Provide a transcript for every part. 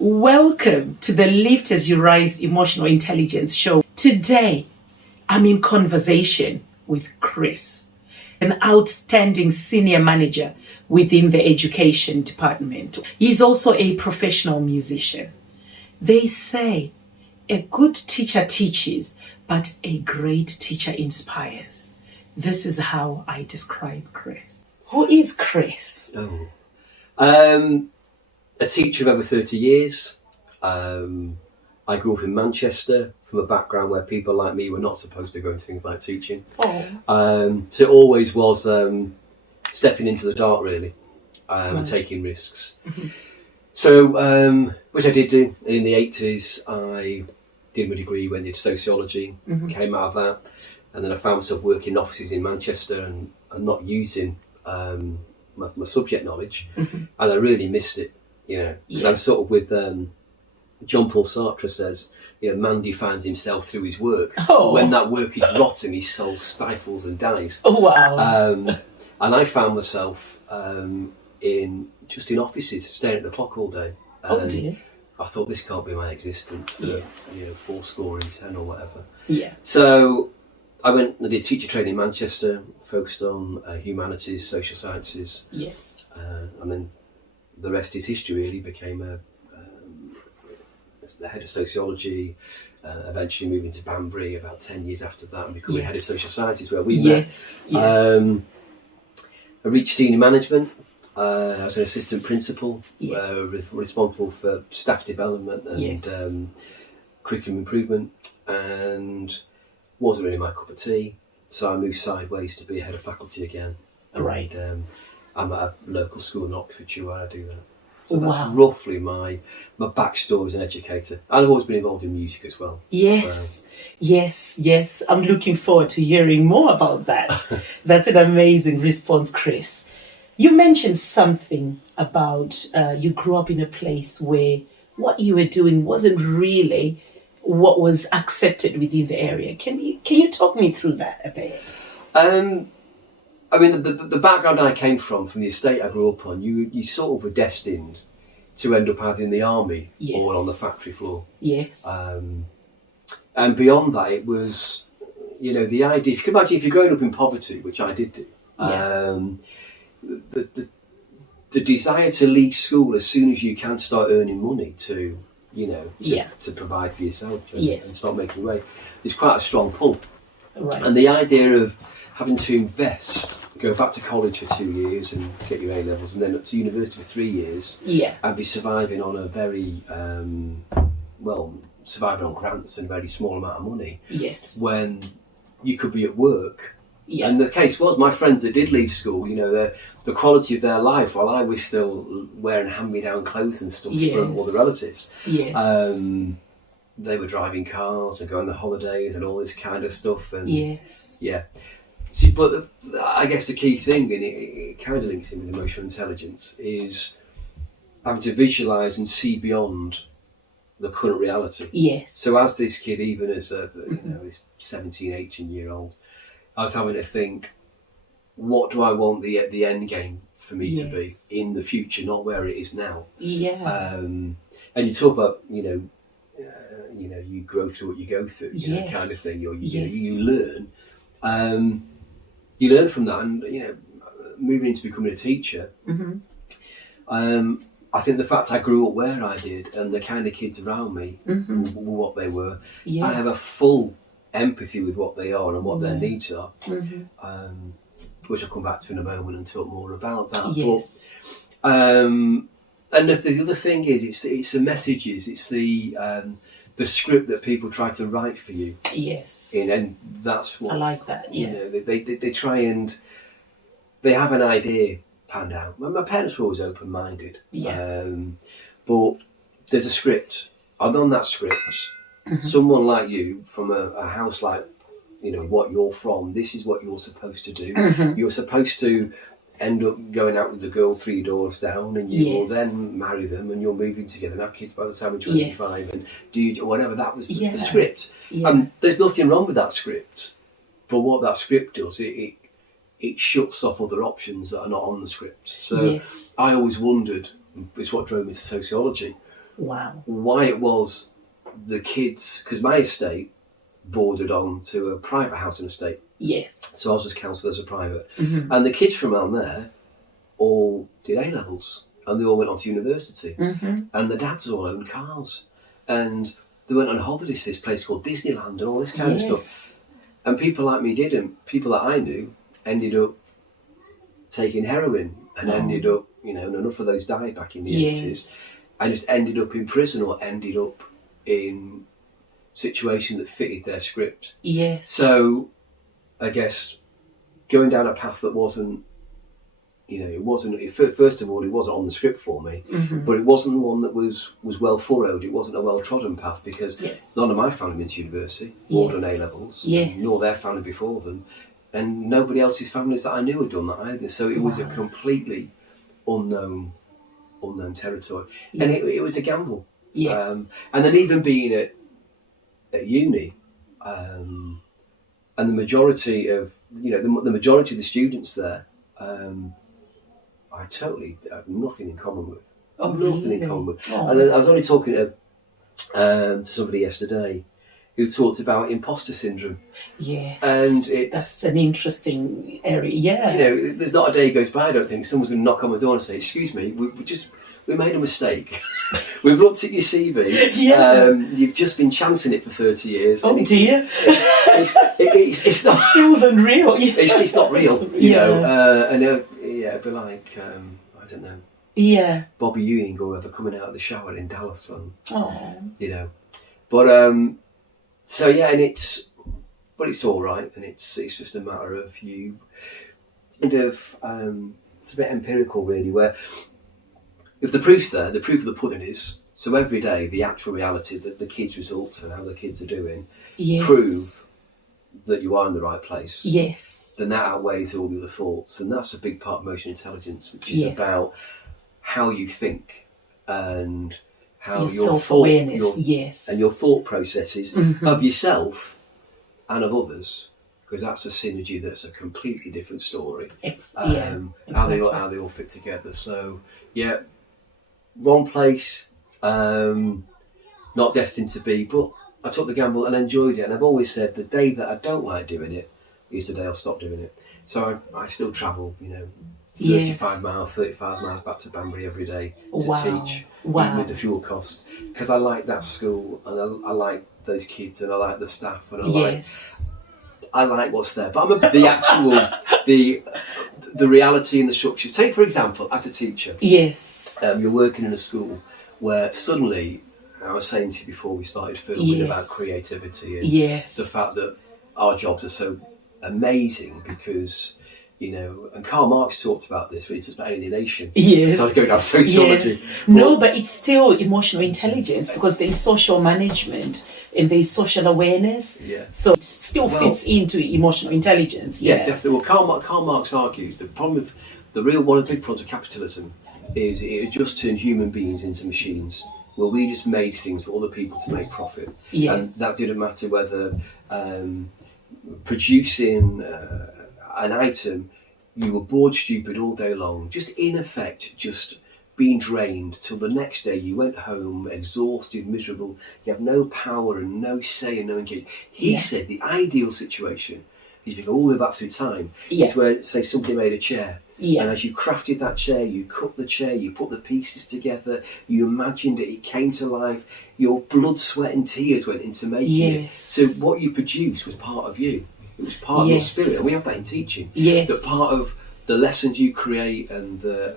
Welcome to the Lift as You Rise Emotional Intelligence show. Today, I'm in conversation with Chris, an outstanding senior manager within the education department. He's also a professional musician. They say a good teacher teaches, but a great teacher inspires. This is how I describe Chris. Who is Chris? A teacher of over 30 years. I grew up in Manchester from a background where people like me were not supposed to go into things like teaching. So it always was stepping into the dark, really, and taking risks. Mm-hmm. So, which I did do. And in the 80s, I did my degree, went into sociology, came out of that. And then I found myself working in offices in Manchester and not using my subject knowledge. And I really missed it, you know. And I'm sort of with John Paul Sartre says, you know, man defines himself through his work. When that work is rotten, his soul stifles and dies. And I found myself in offices, staring at the clock all day. Dear. I thought, this can't be my existence for 10 or whatever. So I went and did teacher training in Manchester, focused on humanities, social sciences. And then the rest is history, really. Became the head of sociology, eventually moving to Banbury about 10 years after that and becoming head of social sciences, where we met. I reached senior management. I was an assistant principal, responsible for staff development and curriculum improvement, and wasn't really my cup of tea, so I moved sideways to be head of faculty again. And I'm at a local school in Oxfordshire where I do that. So that's roughly my backstory as an educator. And I've always been involved in music as well. Yes. I'm looking forward to hearing more about that. That's an amazing response, Chris. You mentioned something about you grew up in a place where what you were doing wasn't really what was accepted within the area. Can you talk me through that a bit? I mean, the background I came from the estate I grew up on, you sort of were destined to end up either in the army or on the factory floor. And beyond that, it was, you know, the idea, if you can imagine if you're growing up in poverty, which I did do, the desire to leave school as soon as you can, start earning money to provide for yourself and start making way, is quite a strong pull. And the idea of having to invest, go back to college for 2 years and get your A-levels, and then up to university for 3 years, and be surviving on a very, surviving on grants and a very small amount of money, when you could be at work. And the case was, my friends that did leave school, you know, the quality of their life, while I was still wearing hand-me-down clothes and stuff from all the relatives, they were driving cars and going on holidays and all this kind of stuff. And See, but I guess the key thing, and it kind of links in with emotional intelligence, is having to visualise and see beyond the current reality. So as this kid, even as a this 17, 18-year-old, I was having to think, what do I want the end game for me to be in the future, not where it is now. And you talk about, you grow through what you go through, kind of thing. You learn. You learn from that, and moving into becoming a teacher. I think the fact I grew up where I did, and the kind of kids around me were what they were. I have a full empathy with what they are and what their needs are, which I'll come back to in a moment and talk more about that. And the other thing is, it's the messages, it's the script that people try to write for you. And that's what I like that. They try and they have an idea panned out. My parents were always open-minded, but there's a script, and on that script, someone like you from a house like, what you're from, this is what you're supposed to do. You're supposed to end up going out with the girl 3 doors down, and you will then marry them, and you're moving together and have kids by the time you're 25, and do you whatever. That was the script. And there's nothing wrong with that script, but what that script does, it shuts off other options that are not on the script. So I always wondered, it's what drove me to sociology, Wow. Why it was the kids, because my estate bordered on to a private housing estate. Yes. So I was just counselled as a private. And the kids from around there all did A-levels and they all went on to university. And the dads all owned cars. And they went on holidays to this place called Disneyland and all this kind of stuff. And people like me didn't. People that I knew ended up taking heroin and ended up, you know, and enough of those died back in the 80s. I just ended up in prison or ended up in situation that fitted their script. Yes. So I guess going down a path that wasn't, you know, it wasn't, first of all, it wasn't on the script for me, but it wasn't one that was well furrowed. It wasn't a well-trodden path because none of my family went to university or done A-levels, nor their family before them, and nobody else's families that I knew had done that either. So it was a completely unknown territory. And it was a gamble. And then even being at uni, and the majority of, you know, the majority of the students there, I totally have nothing in common with. Nothing in common with. And I was only talking to somebody yesterday who talked about imposter syndrome. Yes. And that's an interesting area. Yeah. You know, there's not a day goes by, I don't think, someone's going to knock on my door and say, "Excuse me, we made a mistake. We've looked at your CV. You've just been chancing it for 30 years. Oh dear. It's not. It feels unreal. It's not real, you know. And it'd be like, I don't know. Yeah. Bobby Ewing or whoever coming out of the shower in Dallas, you know. But so yeah, and it's all right, and it's just a matter of you kind of it's a bit empirical really, where if the proof's there, the proof of the pudding is, so every day the actual reality that the kids' results and how the kids are doing prove that you are in the right place. Yes. Then that outweighs all the other thoughts, and that's a big part of emotional intelligence, which is about how you think and how your self-awareness, and your thought processes of yourself and of others, because that's a synergy that's a completely different story. Exactly. How they all fit together. So yeah, wrong place, not destined to be, but I took the gamble and enjoyed it. And I've always said the day that I don't like doing it is the day I'll stop doing it. So I still travel, you know, 35 miles back to Banbury every day to teach, even with the fuel cost, because I like that school and I like those kids and I like the staff and I like what's there. But I'm the actual the reality and the structure. Take for example, as a teacher, you're working in a school where suddenly, I was saying to you before we started filming about creativity and the fact that our jobs are so amazing because, you know, and Karl Marx talked about this when he talks about alienation. So I go down sociology. No, but it's still emotional intelligence because there is social management and there is social awareness. So it still fits into emotional intelligence. Definitely. Well, Karl Marx argued the problem of one of the big problems of capitalism is it had just turned human beings into machines. Well, we just made things for other people to make profit. And that didn't matter whether producing an item, you were bored stupid all day long, just in effect, just being drained till the next day you went home exhausted, miserable, you have no power and no say and no engagement. He said the ideal situation, if you go all the way back through time, is where, say, somebody made a chair. And as you crafted that chair, you cut the chair, you put the pieces together, you imagined it came to life, your blood, sweat and tears went into making it. So what you produced was part of you. It was part of your spirit, and we have that in teaching. That part of the lessons you create and the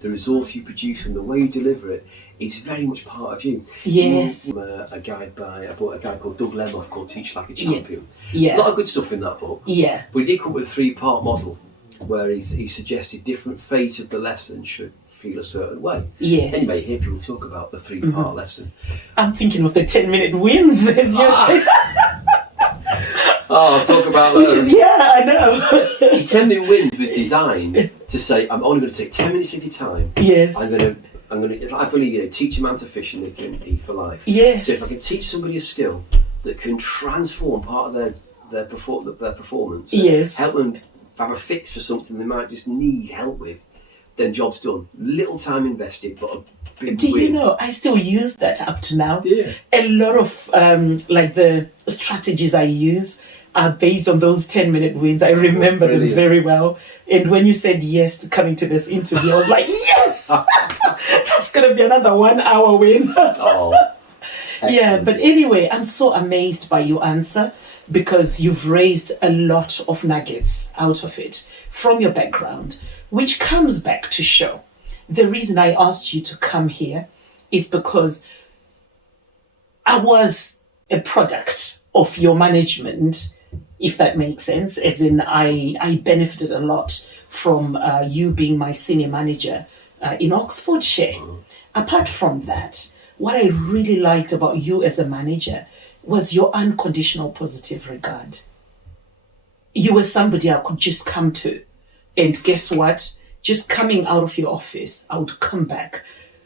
results you produce and the way you deliver it is very much part of you. I bought a guide called Doug Lemoff called Teach Like a Champion. A lot of good stuff in that book. But he did come up with a 3-part model where he suggested different phases of the lesson should feel a certain way. Anyway, hear people talk about the 3-part lesson. I'm thinking of the 10-minute wins as you're I'll talk about those. I know. The 10-minute wins was designed to say, I'm only going to take 10 minutes of your time. I'm going to. I believe, you know, teach a man to fish and they can eat for life. So if I can teach somebody a skill that can transform part of their performance, help them have a fix for something they might just need help with, then job's done. Little time invested, but a big Do win. you know, I still use that up to now. Yeah. A lot of like the strategies I use are based on those 10-minute wins. I remember them very well. And when you said yes to coming to this interview, I was like, yes! That's going to be another 1 hour win. Oh, yeah, but anyway, I'm so amazed by your answer because you've raised a lot of nuggets out of it from your background, which comes back to show the reason I asked you to come here is because I was a product of your management, if that makes sense, as in I benefited a lot from you being my senior manager in Oxfordshire. Apart from that, what I really liked about you as a manager was your unconditional positive regard. You were somebody I could just come to. And guess what? Just coming out of your office, I would come back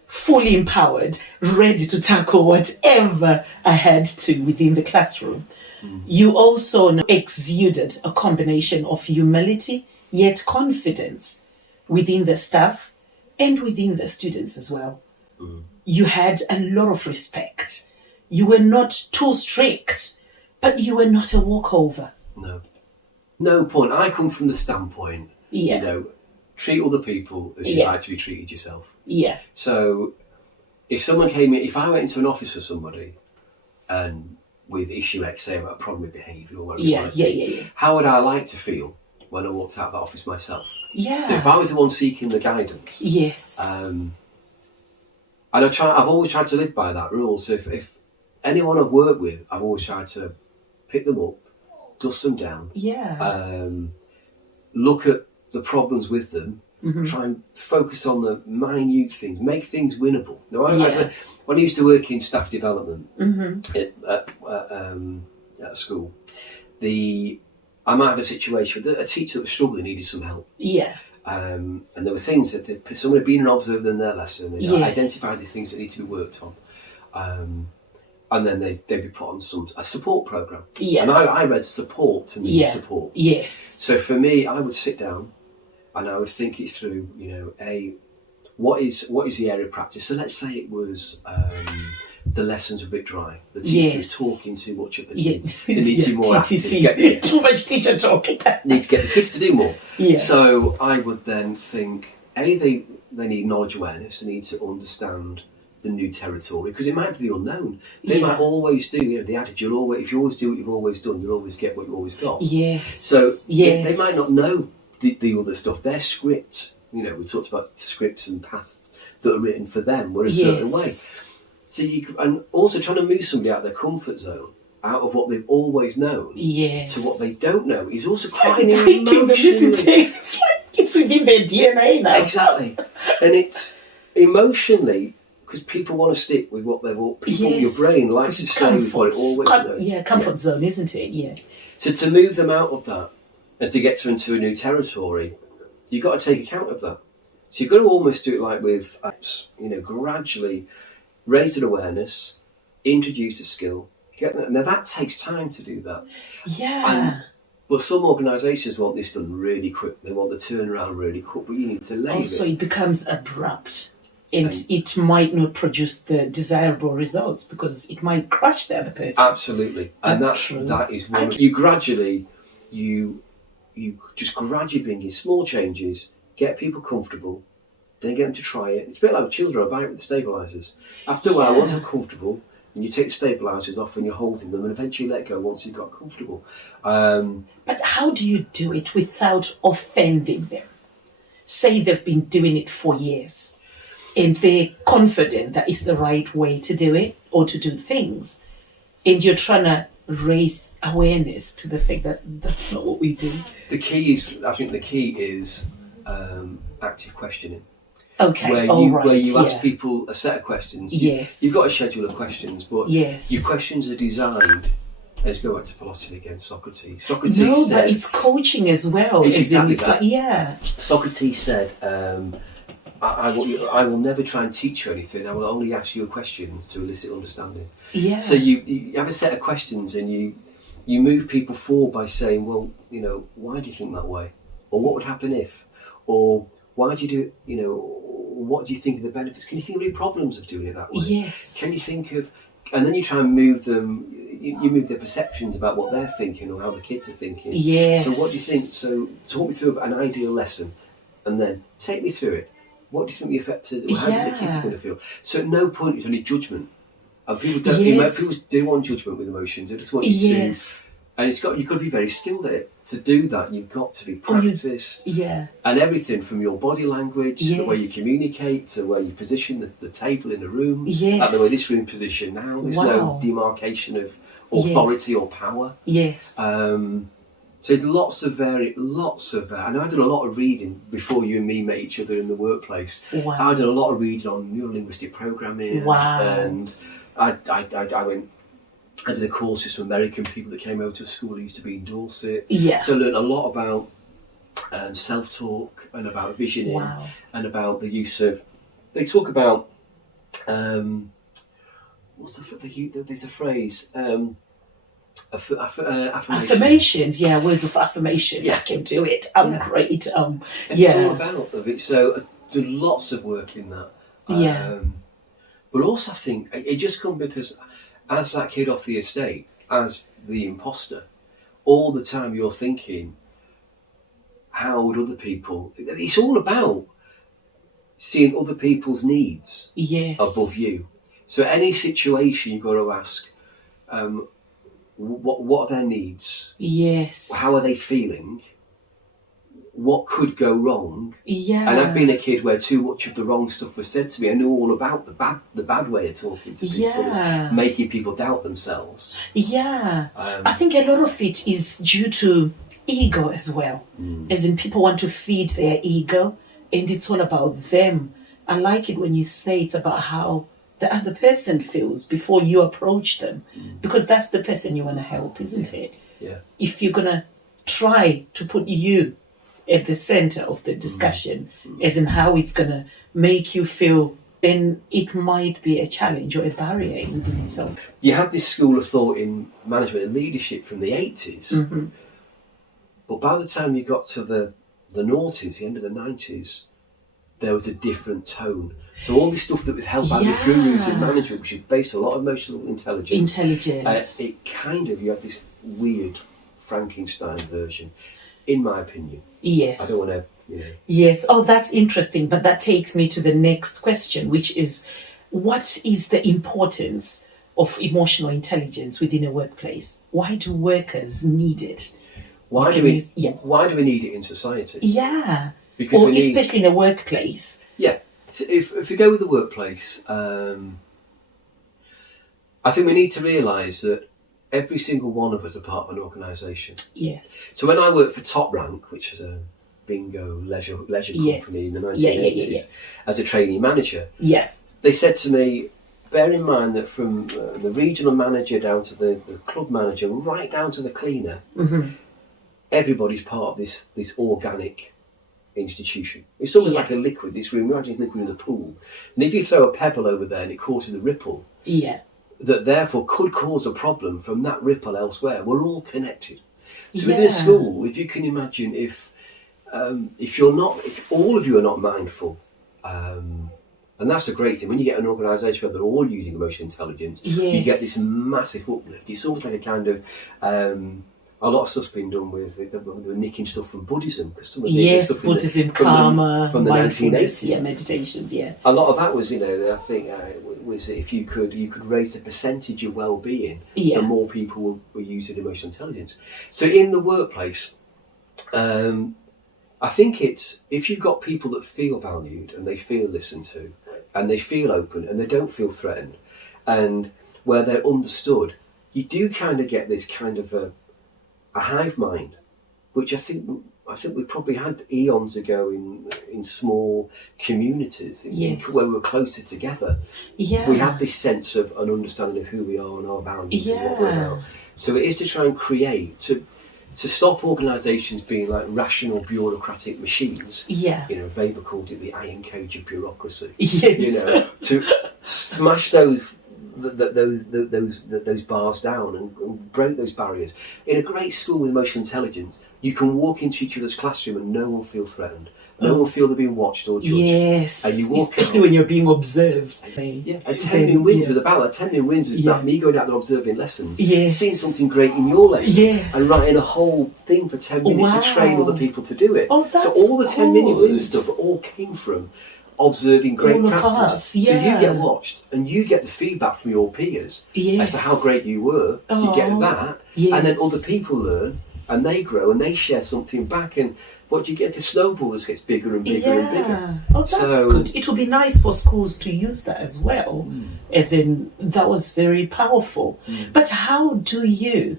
fully empowered, ready to tackle whatever I had to within the classroom. You also exuded a combination of humility, yet confidence within the staff and within the students as well. You had a lot of respect. You were not too strict, but you were not a walkover. No point. I come from the standpoint, treat other people as you'd like to be treated yourself. Yeah. So if someone came in, if I went into an office with somebody and with issue X, say about a problem with behaviour or whatever how would I like to feel when I walked out of that office myself? Yeah. So if I was the one seeking the guidance. Yes. And I've always tried to live by that rule. So if anyone I've worked with, I've always tried to pick them up, dust them down. Yeah. Look at the problems with them, try and focus on the minute things, make things winnable. Now, when I used to work in staff development at a school, I might have a situation with a teacher that was struggling, needed some help. Yeah. And there were things that someone had been an observer in their lesson, they identified the things that need to be worked on. And then they'd be put on a support program. Yeah. And I read support to mean support. Yes. So for me, I would sit down and I would think it through, what is the area of practice? So let's say it was the lessons were a bit dry. The teacher was talking too much of the kids. They need to be more active. Too much teacher talking. Need to get the kids to do more. Yeah. So I would then think, they need knowledge awareness. They need to understand the new territory because it might be the unknown. They might always do the adage, if you always do what you've always done, you'll always get what you've always got. Yes. So they might not know the other stuff. Their script, we talked about scripts and paths that are written for them were a certain way. So and also trying to move somebody out of their comfort zone, out of what they've always known to what they don't know is also quite emotionally. It's within their DNA now. Exactly. And it's emotionally, because people want to stick with what they've all. Your brain likes to stay with what it always knows. Comfort zone, isn't it? Yeah. So to move them out of that and to get into a new territory, you've got to take account of that. So you've got to almost do it like with apps, gradually raise an awareness, introduce a skill. Now that takes time to do that. Yeah. But some organisations want this done really quick. They want the turnaround really quick, but you need to labour. Also, it becomes abrupt. And it might not produce the desirable results because it might crush the other person. Absolutely. That's true. That is one. You just gradually bring in small changes, get people comfortable, then get them to try it. It's a bit like with children on a bike with the stabilisers. After a while, once they're comfortable, and you take the stabilisers off and you're holding them and eventually let go once you've got comfortable. But how do you do it without offending them? Say they've been doing it for years. And they're confident that it's the right way to do it or to do things. And you're trying to raise awareness to the fact that that's not what we do. I think the key is active questioning. Okay, where you ask people a set of questions. Yes. You've got a schedule of questions, but yes. Your questions are designed. Let's go back to philosophy again, Socrates. But it's coaching as well. It's exactly that. Socrates said, I will never try and teach you anything. I will only ask you a question to elicit understanding. Yeah. So you have a set of questions and you move people forward by saying, well, why do you think that way? Or what would happen if? Or why do you do it? what do you think of the benefits? Can you think of any problems of doing it that way? Yes. Can you think of, and then you try and move them, you move their perceptions about what they're thinking or how the kids are thinking. Yes. So what do you think, so talk me through an ideal lesson and then take me through it. What do you think the effect is, or how do you think the kids are going to feel? So at no point is any judgment. And people don't, people do want judgment with emotions, they just want you to, and you've got to be very skilled at it. To do that, you've got to be practiced. And everything from your body language, the way you communicate, to where you position the table in the room, like the way this room positioned now. There's no demarcation of authority or power. So there's lots of, and I did a lot of reading before you and me met each other in the workplace. I did a lot of reading on neuro-linguistic programming. And I did a course with some American people that came over to a school that used to be in Dorset. So I learned a lot about self-talk and about visioning and about the use of, they talk about, there's a phrase, affirmations, words of affirmations. I can do it. I'm great. It's all about it. So I do lots of work in that. But also I think it just comes because as that kid off the estate, as the imposter, all the time you're thinking, how would other people... It's all about seeing other people's needs above you. So any situation you've got to ask, what are their needs? How are they feeling? What could go wrong? And I've been a kid where too much of the wrong stuff was said to me. I knew all about the bad way of talking to people, making people doubt themselves. I think a lot of it is due to ego as well. As in, people want to feed their ego, and it's all about them. I like it when you say it's about how the other person feels before you approach them, because that's the person you want to help, isn't it? If you're going to try to put you at the center of the discussion, as in how it's going to make you feel, then it might be a challenge or a barrier within itself. You had this school of thought in management and leadership from the 80s, but by the time you got to the noughties, the end of the 90s, there was a different tone. So all this stuff that was held by the gurus in management, which is based on a lot of emotional intelligence, it kind of, you had this weird Frankenstein version, in my opinion. I don't want to, Oh, that's interesting. But that takes me to the next question, which is, what is the importance of emotional intelligence within a workplace? Why do workers need it? Why do we need it in society? Because especially in a workplace. So if we go with the workplace, I think we need to realise that every single one of us are part of an organisation. So when I worked for Top Rank, which is a bingo leisure company in the 1980s, as a trainee manager, they said to me, bear in mind that from the regional manager down to the club manager, right down to the cleaner, everybody's part of this organic institution. It's almost like a liquid. This room, imagine liquid is a pool, and if you throw a pebble over there and it causes a ripple, that therefore could cause a problem from that ripple elsewhere. We're all connected. So within a school, if you can imagine, if all of you are not mindful, and that's a great thing when you get an organisation where they're all using emotional intelligence, you get this massive uplift. It's almost like a kind of a lot of stuff's been done with they were nicking stuff from Buddhism, because some of the stuff Buddhism, karma, from the 1980s, meditations. A lot of that was, I think, was if you could raise the percentage of well-being, the more people were using emotional intelligence. So in the workplace, I think it's, if you've got people that feel valued and they feel listened to and they feel open and they don't feel threatened, and where they're understood, you do kind of get this kind of a hive mind, which I think we probably had eons ago in small communities where we were closer together. We had this sense of an understanding of who we are and our values and what we're about. So it is to try and create, to stop organisations being like rational bureaucratic machines. Weber called it the iron cage of bureaucracy. To smash those bars down and break those barriers. In a great school with emotional intelligence, you can walk into each other's classroom and no one will feel threatened. No one feel they're being watched or judged. Yes, and you walk especially out, when you're being observed. Yeah, a 10-minute wins was about that. 10-minute wins was about me going out and observing lessons, seeing something great in your lesson, and writing a whole thing for 10 minutes to train other people to do it. So all the 10-minute win stuff all came from observing great practice. So you get watched and you get the feedback from your peers as to how great you were. So you get that, and then other people learn and they grow and they share something back, and what you get, like a snowball that gets bigger and bigger and bigger. Oh, that's good. It would be nice for schools to use that as well. As in, that was very powerful. But how do you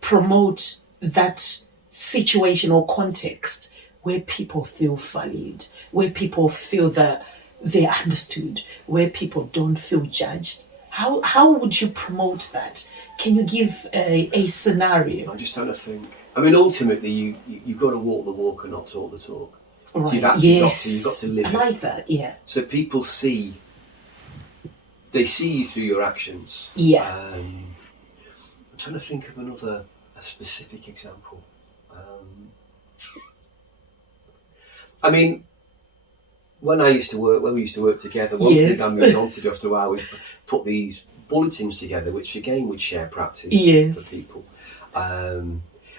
promote that situation or context where people feel valued, where people feel that they're understood, where people don't feel judged? How would you promote that? Can you give a scenario? I'm just trying to think. I mean, ultimately, you've got to walk the walk and not talk the talk. Right. So you've actually got to live it. I like that, yeah. So people see you through your actions. Yeah. I'm trying to think of a specific example. I mean, when we used to work together, one thing I moved on to do after a while was put these bulletins together, which again would share practice for people.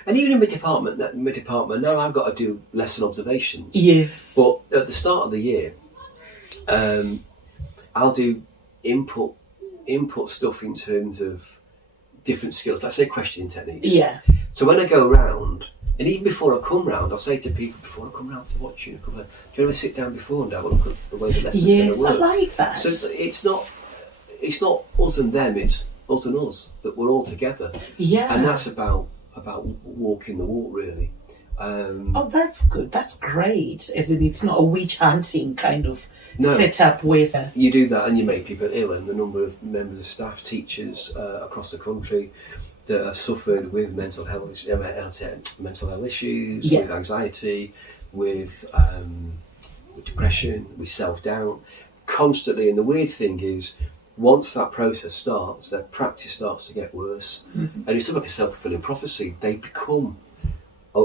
And even in my department now, I've got to do lesson observations. Yes. But at the start of the year, I'll do input stuff in terms of different skills. Let's say questioning techniques. Yeah. So when I go round, and even before I come round, I'll say to people, before I come round to watch you, do you ever sit down before and have a look at the way the lesson's going to work? Yes, I like that. So it's not us and them, it's us and us, that we're all together. Yeah. And that's about walking the walk, really. Oh, that's good. That's great. As in, it's not a witch hunting kind of setup where you do that and you make people ill, and the number of members of staff, teachers across the country that have suffered with mental health issues, with anxiety, with depression, with self-doubt, constantly. And the weird thing is, once that process starts, their practice starts to get worse. And it's sort of like a self-fulfilling prophecy. They become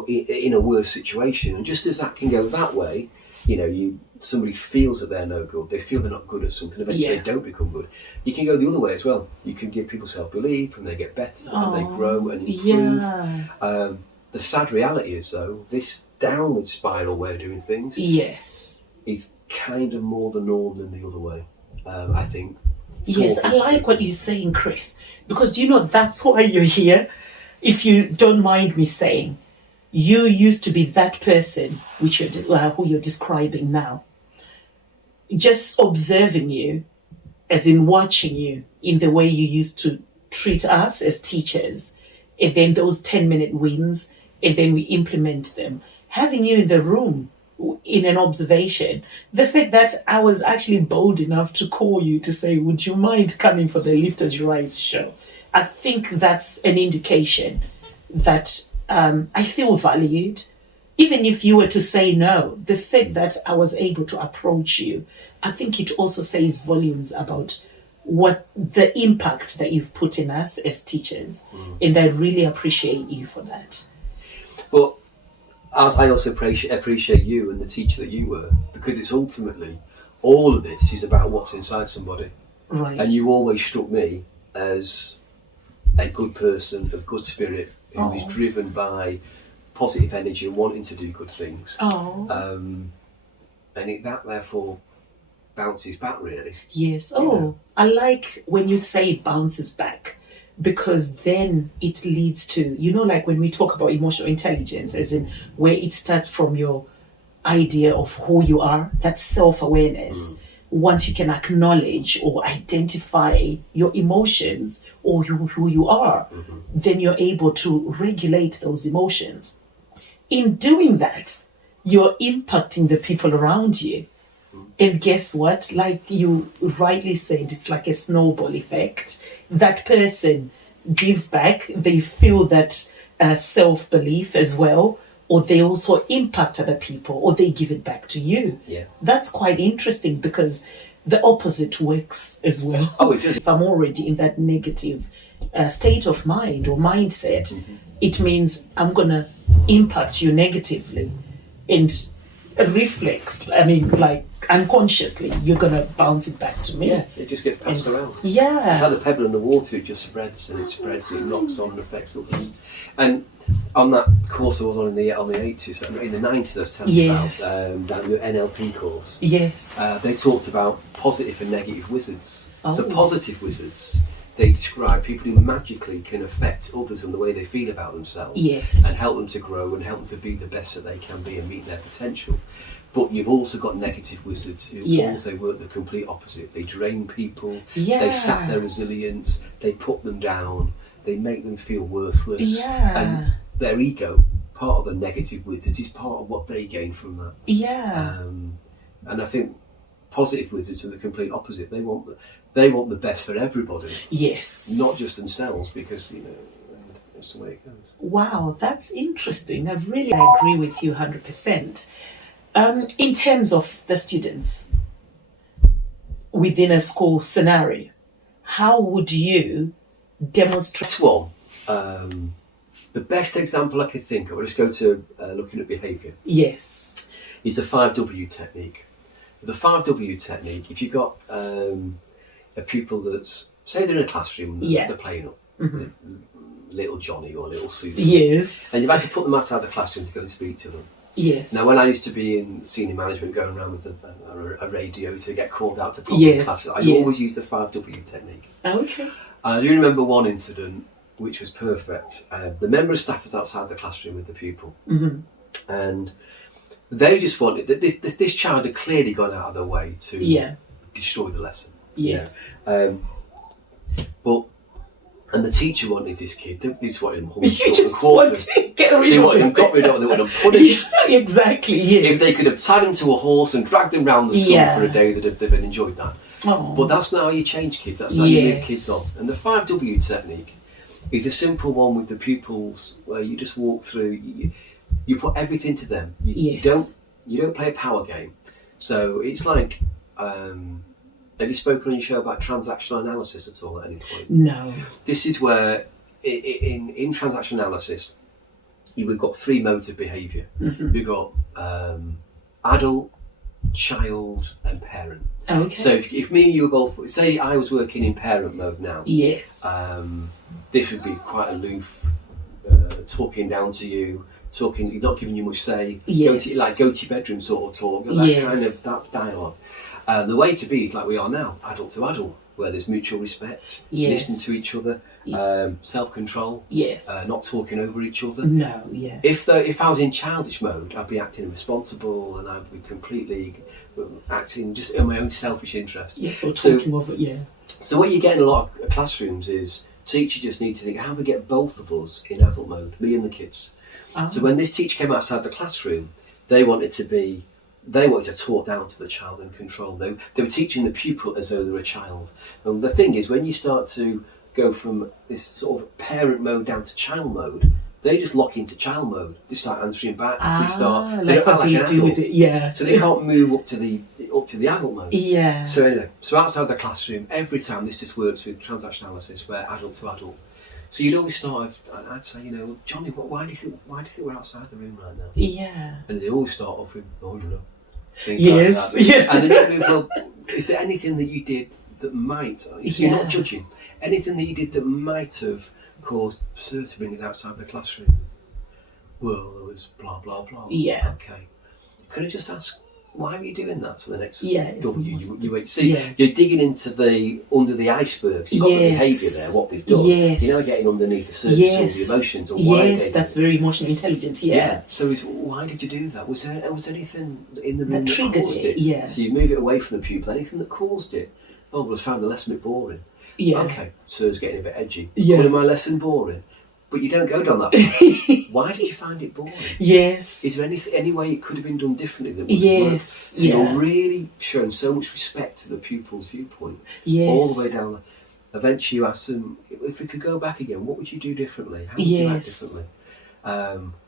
in a worse situation. And just as that can go that way, somebody feels that they're no good, they feel they're not good at something, eventually they don't become good. You can go the other way as well. You can give people self-belief and they get better and they grow and improve. The sad reality is, though, this downward spiral way of doing things is kind of more the norm than the other way, I think. Yes, I like what you're saying, Chris, because that's why you're here. If you don't mind me saying, you used to be that person who you're describing now. Just observing you, as in watching you in the way you used to treat us as teachers, and then those 10-minute wins, and then we implement them. Having you in the room in an observation, the fact that I was actually bold enough to call you to say, would you mind coming for the Lift As You Rise show? I think that's an indication that I feel valued. Even if you were to say no, the fact that I was able to approach you, I think it also says volumes about what the impact that you've put in us as teachers. And I really appreciate you for that. But I also appreciate you and the teacher that you were, because it's ultimately, all of this is about what's inside somebody. Right. And you always struck me as a good person, of good spirit, who is driven by positive energy and wanting to do good things. And that therefore bounces back, really. Yes. I like when you say it bounces back, because then it leads to, like when we talk about emotional intelligence, as in where it starts from your idea of who you are, that self-awareness. Once you can acknowledge or identify your emotions or who you are, then you're able to regulate those emotions. In doing that, you're impacting the people around you. And guess what? Like you rightly said, it's like a snowball effect. That person gives back, they feel that self-belief as well, or they also impact other people, or they give it back to you. Yeah. That's quite interesting, because the opposite works as well. Oh, it does. If I'm already in that negative state of mind or mindset, it means I'm going to impact you negatively. And a reflex. I mean, like unconsciously, you're gonna bounce it back to me. Yeah, it just gets passed around. Yeah, it's like a pebble in the water. It just spreads and it spreads and it knocks on and affects others. And on that course I was on in the 80s, in the 90s, I was telling you about the NLP course. Yes, they talked about positive and negative wizards. So positive wizards, they describe people who magically can affect others and the way they feel about themselves, and help them to grow and help them to be the best that they can be and meet their potential. But you've also got negative wizards who also work the complete opposite. They drain people, they sap their resilience, they put them down, they make them feel worthless, and their ego, part of the negative wizards, is part of what they gain from that. And I think positive wizards are the complete opposite. They want the best for everybody. Yes. Not just themselves, because that's the way it goes. Wow, that's interesting. I agree with you 100%. In terms of the students within a school scenario, how would you demonstrate? This one, the best example I could think of, I'll just go to looking at behaviour. Yes. Is the 5W technique. The 5W technique, if you've got a pupil that's, say they're in a classroom, they're playing up, little Johnny or little Susan. Yes. And you've had to put them outside the classroom to go and speak to them. Yes. Now, when I used to be in senior management, going around with a radio to get called out to problem classes, I always used the 5W technique. Okay. And I do remember one incident which was perfect. The member of staff was outside the classroom with the pupil, and they just wanted this child had clearly gone out of their way to destroy the lesson. Yes. And the teacher wanted this kid. They just wanted him home. You just want to get rid of him. They wanted him got rid of him. They wanted him punished. Exactly. Yes. If they could have tied him to a horse and dragged him round the school for a day, they'd have enjoyed that. Oh. But that's not how you change kids. That's not how you move kids on. And the 5W technique is a simple one with the pupils, where you just walk through. You put everything to them. You don't play a power game. So it's like. Have you spoken on your show about transactional analysis at all at any point? No. This is where, in transactional analysis, we've got 3 modes of behaviour. We've got adult, child, and parent. Okay. So if me and you were both, say I was working in parent mode now. Yes. This would be quite aloof, talking down to you, not giving you much say. Yes. Go to your bedroom sort of talk. Kind of that dialogue. The way to be is like we are now, adult to adult, where there's mutual respect, listening to each other, self-control, not talking over each other. No, If I was in childish mode, I'd be acting irresponsible and I'd be completely acting just in my own selfish interest. Yes, or talking over it, So what you get in a lot of classrooms is teachers just need to think, how do we get both of us in adult mode, me and the kids? So when this teacher came outside the classroom, they wanted to talk down to the child and control. They were teaching the pupil as though they were a child. And the thing is, when you start to go from this sort of parent mode down to child mode, they just lock into child mode. They start answering back. They don't act like an adult. So they can't move up to the adult mode. So anyway, outside the classroom, every time this just works with transactional analysis, where adult to adult. So you'd always start off, I'd say, Johnny, why do you think we're outside the room right now? And they always start off with, things like that. And then you move, well, is there anything that you did that might, you're not judging, anything that you did that might have caused Sir to bring us outside the classroom? Well, there was blah, blah, blah. Okay. Could I just ask, why are you doing that? So the next W, you're digging into under the icebergs. You've got the behaviour there, what they've done. You're now getting underneath the surface of the emotions and why they that's very emotional intelligence. So why did you do that? Was there anything in the room that triggered caused it? So you move it away from the pupil. Anything that caused it? Oh, well, I found the lesson a bit boring. Okay, Sir's getting a bit edgy. Was my lesson boring? But you don't go down that path. Why did you find it boring? Is there any way it could have been done differently that would work? So you're really showing so much respect to the pupil's viewpoint. All the way down. Eventually you ask them, if we could go back again, what would you do differently? How would you act differently?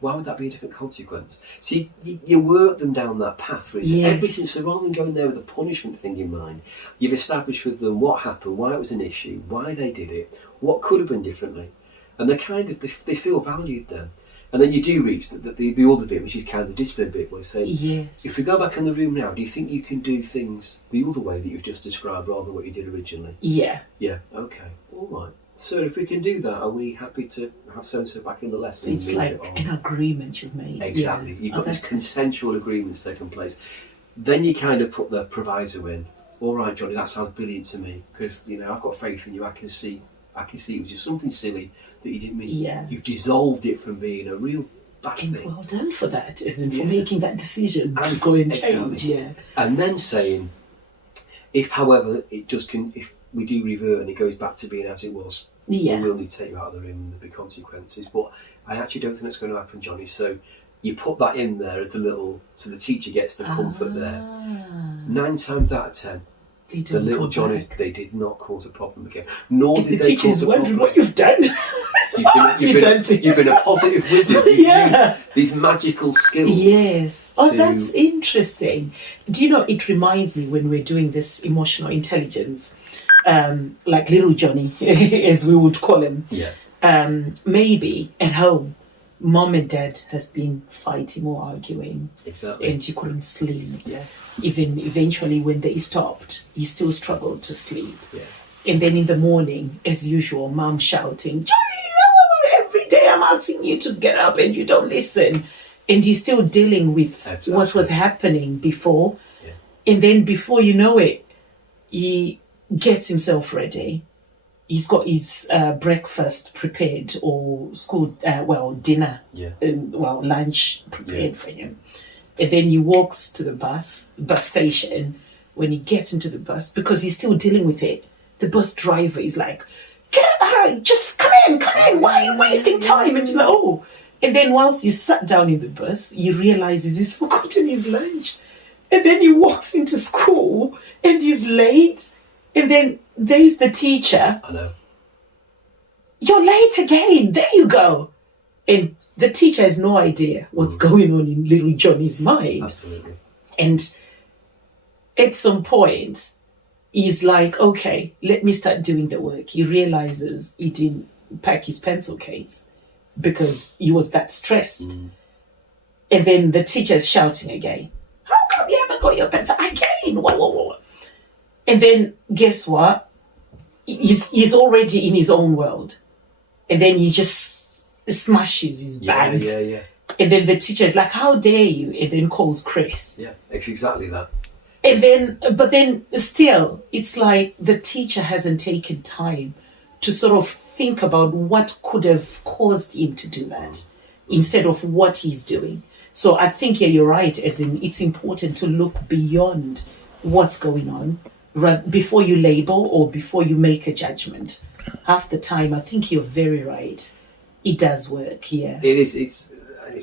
Why would that be a different consequence? So you work them down that path. Everything. So rather than going there with a punishment thing in mind, you've established with them what happened, why it was an issue, why they did it, what could have been differently. And they feel valued then. And then you do reach the other bit, which is kind of the discipline bit, where you say, yes. if we go back in the room now, do you think you can do things the other way that you've just described rather than what you did originally? Yeah. Yeah, okay, all right. So if we can do that, are we happy to have so-and-so back in the lesson? So it's like an agreement you've made. Exactly. Yeah. You've got these consensual agreements taking place. Then you kind of put the proviso in. All right, Johnny, that sounds brilliant to me, because, you know, I've got faith in you. I can see it was just something silly that you didn't mean. Yeah. You've dissolved it from being a real bad thing. Well done for that, isn't it? For making that decision to go and change. Yeah. And then saying, if, however, if we do revert and it goes back to being as it was, we will need to take you out of the room and there'll be consequences. But I actually don't think that's going to happen, Johnny. So you put that in there as a little, so the teacher gets the comfort there. 9 times out of 10, the little Johnnies, they did not cause a problem again. Nor did they cause a problem. The teacher's wondering what you've done. You've been a positive wizard. You've used these magical skills. Yes. Oh, that's interesting. Do you know, it reminds me when we're doing this emotional intelligence, like little Johnny, as we would call him. Yeah. Maybe at home, mom and dad has been fighting or arguing. Exactly. And you couldn't sleep. Yeah. Even eventually when they stopped, you still struggled to sleep. Yeah. And then in the morning, as usual, mom shouting, Johnny, every day I'm asking you to get up and you don't listen. And he's still dealing with what was happening before. Yeah. And then before you know it, he gets himself ready. He's got his breakfast prepared, or school, dinner, lunch prepared for him. And then he walks to the bus station. When he gets into the bus, because he's still dealing with it, the bus driver is like, just come in, why are you wasting time? And he's like, oh. And then whilst he's sat down in the bus, he realizes he's forgotten his lunch. And then he walks into school and he's late. And then there's the teacher. I know. You're late again. There you go. And the teacher has no idea what's going on in little Johnny's mind. Absolutely. And at some point, he's like, okay, let me start doing the work. He realizes he didn't pack his pencil case because he was that stressed. And then the teacher's shouting again, how come you haven't got your pencil? Again, whoa. And then guess what? He's already in his own world. And then he just smashes his bag. Yeah. And then the teacher is like, how dare you? And then calls Chris. Yeah, it's exactly that. But then still, it's like the teacher hasn't taken time to sort of think about what could have caused him to do that instead of what he's doing. So I think, you're right, as in it's important to look beyond what's going on before you label or before you make a judgment. Half the time, I think you're very right. It does work, yeah. It is. It's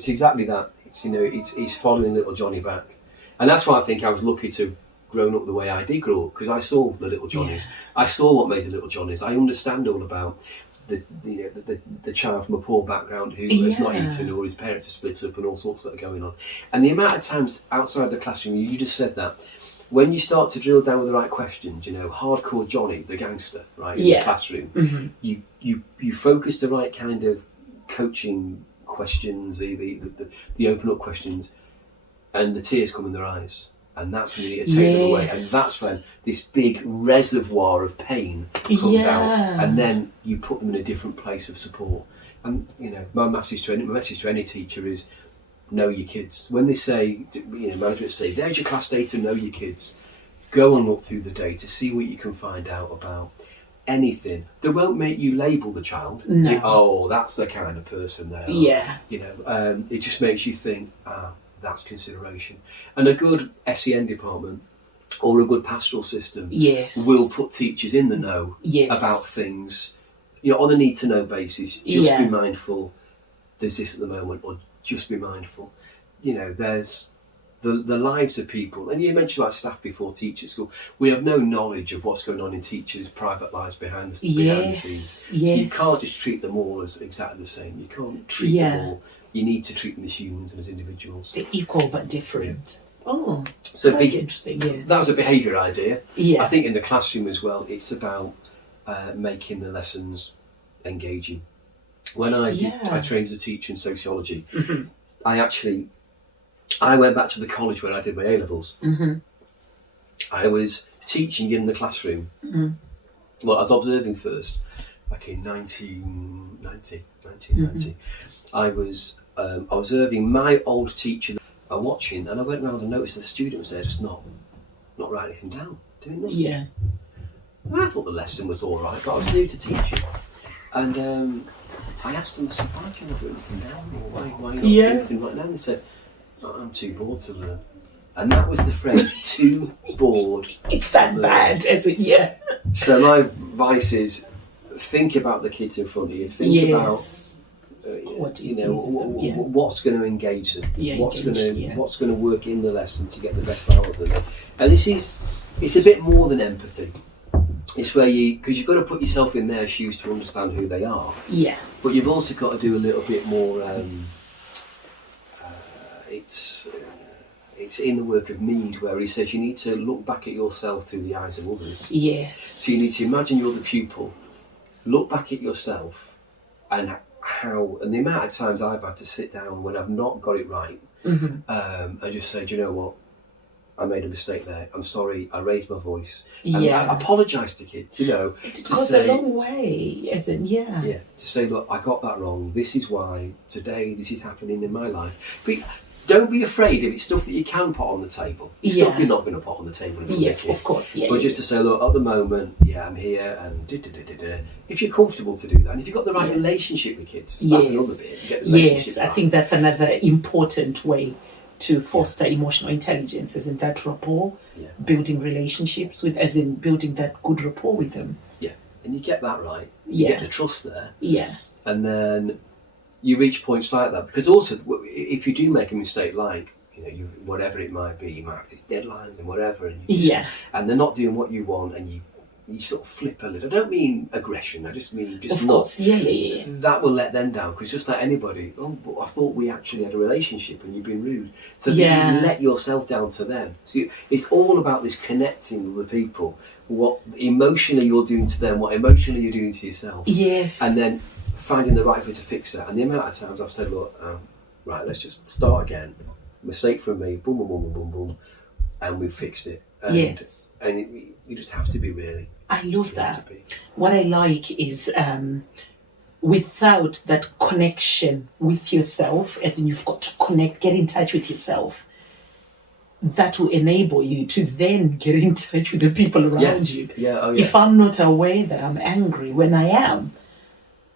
exactly that. It's following little Johnny back. And that's why I think I was lucky to grown up the way I did grow up, because I saw the little Johnnies. Yeah. I saw what made the little Johnnies. I understand all about the child from a poor background who has not eaten, or his parents are split up, and all sorts that are going on. And the amount of times outside the classroom, you just said that, when you start to drill down with the right questions, hardcore Johnny, the gangster, right, in the classroom, you focus the right kind of coaching questions, the open up questions, and the tears come in their eyes, and that's when you need to take them away, and that's when this big reservoir of pain comes out, and then you put them in a different place of support. And my message to any teacher is, know your kids. When they say, management say, there's your class data, know your kids. Go and look through the data, see what you can find out about anything that won't make you label the child. No. Think, oh, that's the kind of person there. Yeah. It just makes you think, that's consideration. And a good SEN department or a good pastoral system will put teachers in the know about things, on a need-to-know basis. Just be mindful, there's this at the moment, or just be mindful. There's the lives of people. And you mentioned about staff before, teachers school. We have no knowledge of what's going on in teachers' private lives behind the scenes. So you can't just treat them all as exactly the same. You can't treat them all. You need to treat them as humans and as individuals. They're equal but different. Yeah. Oh, so that's interesting. Yeah, that was a behaviour idea. Yeah, I think in the classroom as well, it's about making the lessons engaging. When I trained as a teacher in sociology, I went back to the college where I did my A-levels. I was teaching in the classroom. Well, I was observing first, back in 1990. I was observing my old teacher and watching, and I went round and noticed the student was there just not writing anything down, doing nothing. Yeah. And I thought the lesson was all right, but I was new to teaching. And I asked them, I said, why do you not do anything down? Or why are you not doing anything right now? And they said, I'm too bored to learn. And that was the phrase, too bored. It's that bad, is it? Yeah. So my advice is, think about the kids in front of you. Think about what's going to engage them. What's going to work in the lesson to get the best out of them. And it's a bit more than empathy. It's where because you've got to put yourself in their shoes to understand who they are. Yeah. But you've also got to do a little bit more. It's in the work of Mead where he says you need to look back at yourself through the eyes of others. Yes. So you need to imagine you're the pupil, look back at yourself, and the amount of times I've had to sit down when I've not got it right, and just say, do you know what? I made a mistake there. I'm sorry. I raised my voice. And I apologise to kids, It goes a long way, isn't it? Yeah. Yeah. To say, look, I got that wrong. This is why today this is happening in my life. But don't be afraid if it's stuff that you can put on the table. It's stuff you're not going to put on the table. Of course. Yeah. But just to say, look, at the moment, I'm here, and if you're comfortable to do that, and if you've got the right relationship with kids, that's another bit. You get the relationship right. I think that's another important way to foster emotional intelligence, as in that rapport, building relationships with, as in building that good rapport with them. Yeah, and you get that right. You get the trust there. Yeah. And then you reach points like that, because also if you do make a mistake, like whatever it might be, you might have these deadlines and whatever, and and they're not doing what you want, and you sort of flip a little. I don't mean aggression. I just mean just not. That will let them down, because just like anybody, but I thought we actually had a relationship, and you've been rude. So you let yourself down to them. So it's all about this connecting with the people. What emotionally you're doing to them, what emotionally you're doing to yourself. Yes. And then finding the right way to fix it. And the amount of times I've said, look, right, let's just start again. Mistake from me, boom, boom, boom, boom, boom, boom, and we've fixed it. And, and you just have to be really. I love that. What I like is without that connection with yourself, as in you've got to connect, get in touch with yourself, that will enable you to then get in touch with the people around you. If I'm not aware that I'm angry when I am,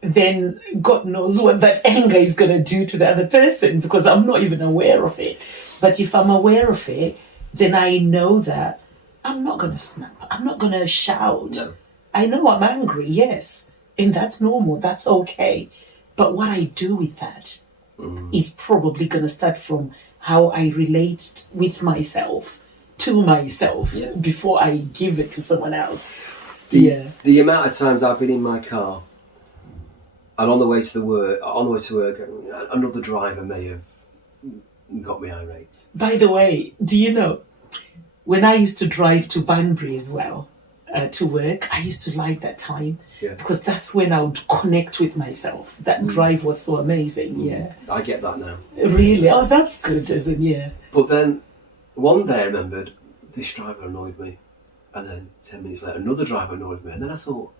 then God knows what that anger is going to do to the other person, because I'm not even aware of it. But if I'm aware of it, then I know that I'm not going to snap. I'm not going to shout. No. I know I'm angry, yes. And that's normal. That's okay. But what I do with that is probably going to start from how I relate with myself, to myself, before I give it to someone else. The amount of times I've been in my car and on the way to work, another driver may have got me irate. By the way, do you know, when I used to drive to Banbury as well, to work, I used to like that time, because that's when I would connect with myself. That drive was so amazing, I get that now. Really? Oh, that's good, isn't it? But then, one day I remembered, this driver annoyed me, and then 10 minutes later, another driver annoyed me, and then I thought,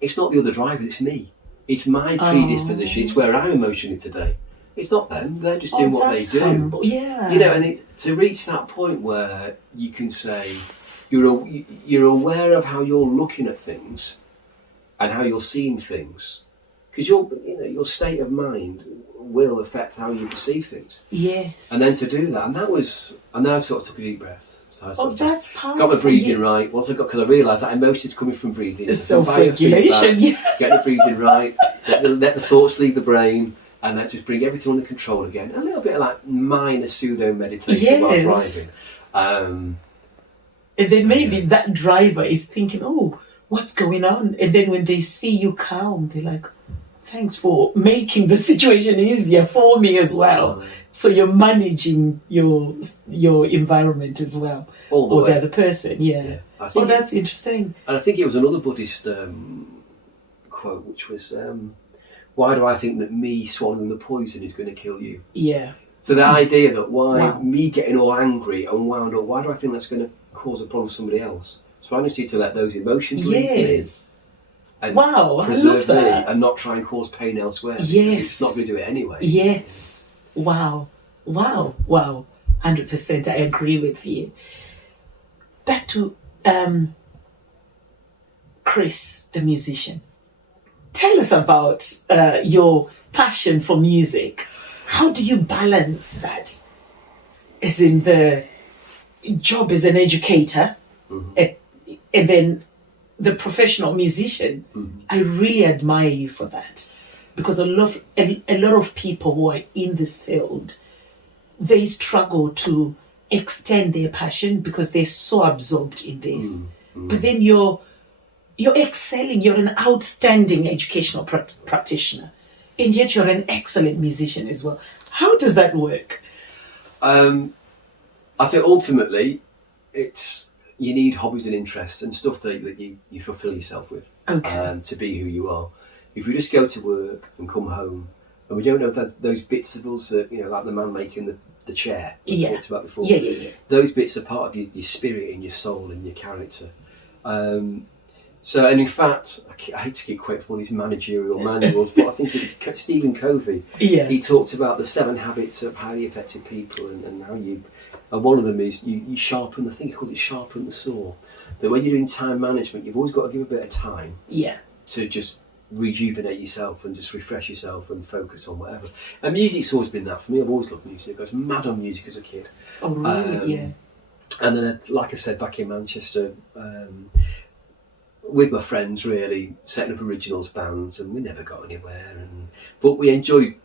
it's not the other driver, it's me. It's my predisposition, it's where I'm emotionally today. It's not them, they're just doing what they do. Humble. Yeah. And to reach that point where you can say, you're aware of how you're looking at things and how you're seeing things, because your state of mind will affect how you perceive things. Yes. And then to do that, and then I sort of took a deep breath. So I that's powerful. Got my breathing right. Once because I realised that emotion's coming from breathing. It's self-regulation. Get the breathing right. Let the thoughts leave the brain, and let's just bring everything under control again. A little bit of like minor pseudo meditation while driving. And then maybe that driver is thinking, oh, what's going on? And then when they see you calm, they're like, thanks for making the situation easier for me as well. So you're managing your environment as well, or the other person. That's interesting. And I think it was another Buddhist quote, which was, why do I think that me swallowing the poison is going to kill you? Yeah. So the idea that me getting all angry and wound up, why do I think that's going to cause a problem for somebody else? So I just need to let those emotions leave me. And preserve me and not try and cause pain elsewhere. Because it's not going to do it anyway. Yes. Wow. 100%. I agree with you. Back to Chris, the musician. Tell us about your passion for music. How do you balance that? As in the job as an educator, and then the professional musician. I really admire you for that, because a lot of people who are in this field, they struggle to extend their passion because they're so absorbed in this. But then you're excelling. You're an outstanding educational practitioner, and yet you're an excellent musician as well. How does that work? I think ultimately it's you need hobbies and interests and stuff that you fulfill yourself with to be who you are. If we just go to work and come home and we don't know those bits of us that, like the man making the chair we talked about before, those bits are part of your spirit and your soul and your character. So, and in fact, I hate to keep quoting all these managerial manuals, but I think it was Stephen Covey. He talked about the 7 habits of highly effective people and how you. And one of them is you sharpen the thing. He calls it sharpen the saw. That when you're doing time management, you've always got to give a bit of time to just rejuvenate yourself and just refresh yourself and focus on whatever. And music's always been that for me. I've always loved music. I was mad on music as a kid. Oh, really? And then, like I said, back in Manchester, with my friends, really setting up originals bands, and we never got anywhere. But we enjoyed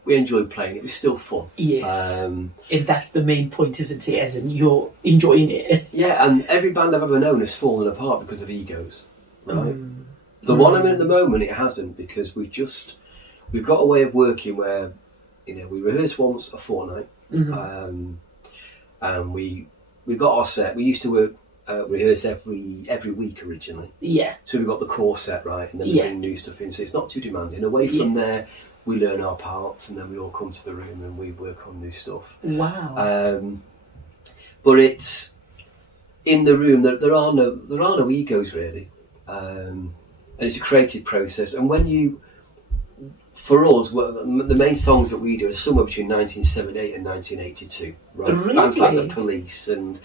playing. It was still fun. Yes, and that's the main point, isn't it? As in, you're enjoying it. Yeah, and every band I've ever known has fallen apart because of egos. Right. The one I'm in at the moment, it hasn't, because we've got a way of working where, we rehearse once a fortnight, and we got our set. We used to work. Rehearse every week originally. So we got the core set right, and then we bring new stuff in. So it's not too demanding. Away from there, we learn our parts, and then we all come to the room and we work on new stuff. Wow. But it's in the room. There are no egos really, and it's a creative process. And for us, the main songs that we do are somewhere between 1978 and 1982. Right, really? Bands like the Police and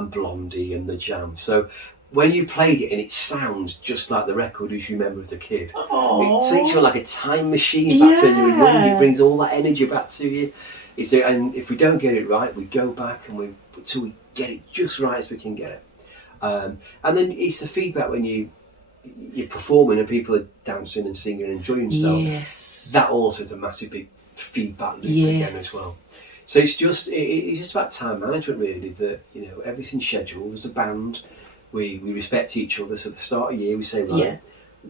Blondie and the Jam. So when you played it and it sounds just like the record you remember as a kid, it takes you like a time machine back to when you were young. It brings all that energy back to you. And if we don't get it right, we go back until we get it just right as we can get it. And then it's the feedback when you're performing and people are dancing and singing and enjoying themselves. Yes. That also is a massive big feedback loop again as well. So it's just about time management really, that everything's scheduled. As a band, we respect each other. So at the start of the year we say, right,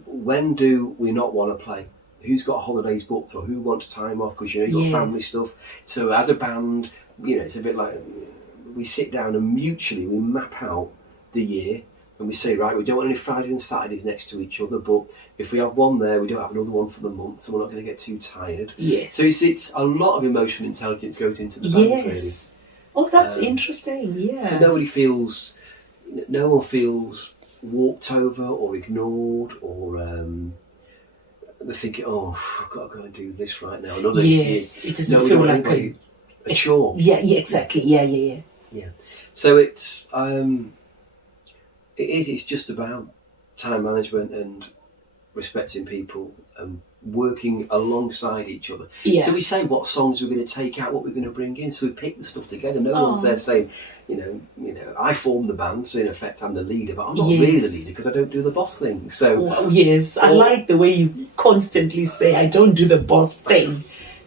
when do we not want to play? Who's got holidays booked or who wants time off because you've got family stuff. So as a band, it's a bit like we sit down and mutually we map out the year and we say, right, we don't want any Fridays and Saturdays next to each other, but if we have one there, we don't have another one for the month, so we're not going to get too tired. Yes. So it's a lot of emotional intelligence goes into the band, really. Oh, that's interesting, So no one feels walked over or ignored or they're thinking, I've got to go and do this right now. Another gig. It doesn't feel like a chore. Yeah, exactly. Yeah. So it's just about time management and respecting people and working alongside each other. So we say what songs we're going to take out, what we're going to bring in, so we pick the stuff together. No one's there saying, I form the band, so in effect I'm the leader, but I'm not really the leader because I don't do the boss thing. So I like the way you constantly say I don't do the boss thing,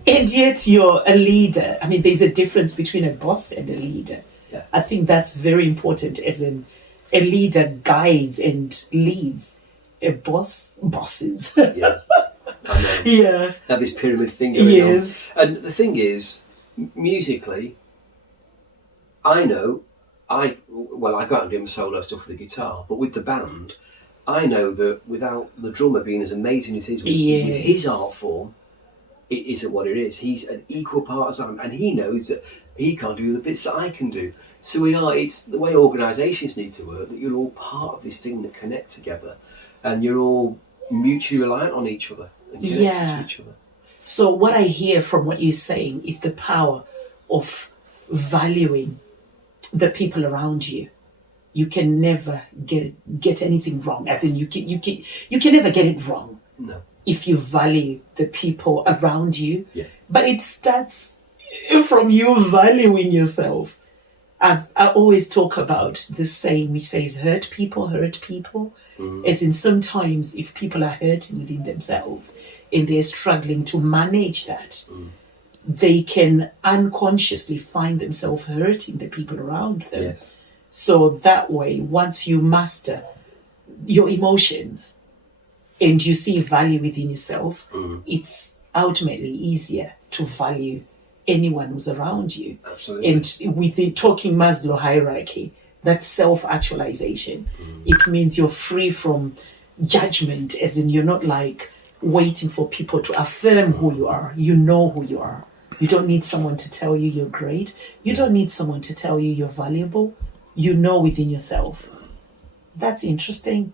and yet you're a leader. I mean, there's a difference between a boss and a leader. I think that's very important, as in a leader guides and leads. A boss bosses. I know. Have this pyramid thing going on. And the thing is, musically, I go out and do my solo stuff with the guitar, but with the band, I know that without the drummer being as amazing as he is with his art form, it isn't what it is. He's an equal part as I am, and he knows that he can't do the bits that I can do. So it's the way organisations need to work, that you're all part of this thing that connect together, and you're all mutually reliant on each other and connected to each other. So what I hear from what you're saying is the power of valuing the people around you. You can never get anything wrong. As in, you can never get it wrong. No. If you value the people around you. Yeah. But it starts from you valuing yourself. I always talk about the saying which says, hurt people. As in, sometimes if people are hurting within themselves and they're struggling to manage that, they can unconsciously find themselves hurting the people around them. Yes. So that way, once you master your emotions and you see value within yourself, it's ultimately easier to value anyone who's around you. Absolutely. And with the talking Maslow hierarchy, that's self-actualization. It means you're free from judgment, as in you're not like waiting for people to affirm who you are. You know who you are. You don't need someone to tell you you're great. You don't need someone to tell you you're valuable. You know within yourself. That's interesting.